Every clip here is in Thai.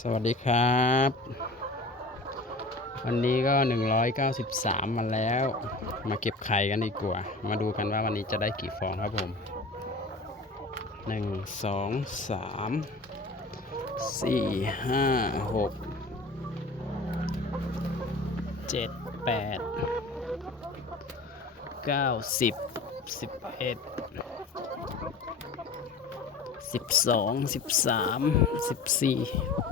สวัสดีครับ วันนี้ก็ 193 มาแล้ว มาเก็บไข่กันดีกว่า มาดูกันว่าวันนี้จะได้กี่ฟองครับผม 1 2 3 4 5 6 7 8 9 10 11 12 13 14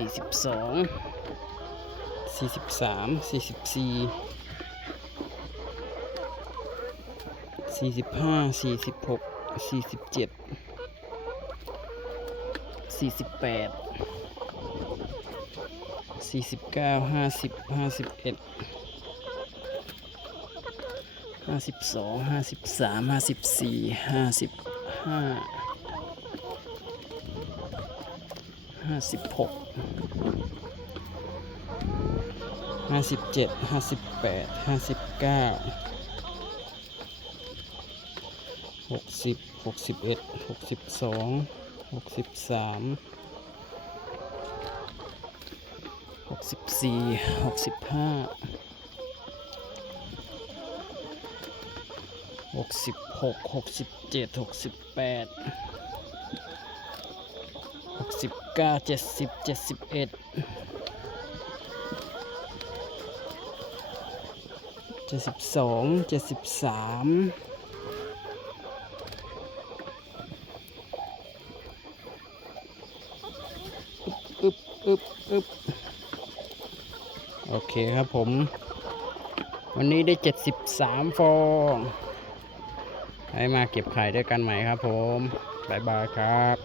สี่สิบสองสี่สิบสามสี่สิบสี่สี่สิบห้าสี่สิบหกสี่สิบเจ็ดสี่สิบแปดสี่สิบเก้าห้าสิบห้าสิบเอ็ดห้าสิบสองห้าสิบสามห้าสิบสี่ห้าสิบห้า ห้าสิบหกห้าสิบเจ็ดห้าสิบแปดห้าสิบเก้าหกสิบหกสิบเอ็ดหกสิบสองหกสิบสามหกสิบสี่หกสิบห้าหกสิบหกหกสิบเจ็ดหกสิบแปด กสิบเก้าเจ็ดสิบเจ็ดสิบเอ็ดเจ็ดสิบสองเจ็ดสิบสามอึบอึบอึบโอเคครับผม วันนี้ได้ 73 ฟองให้มาเก็บไข่ด้วยกันใหม่ครับผม บ๊ายบายครับ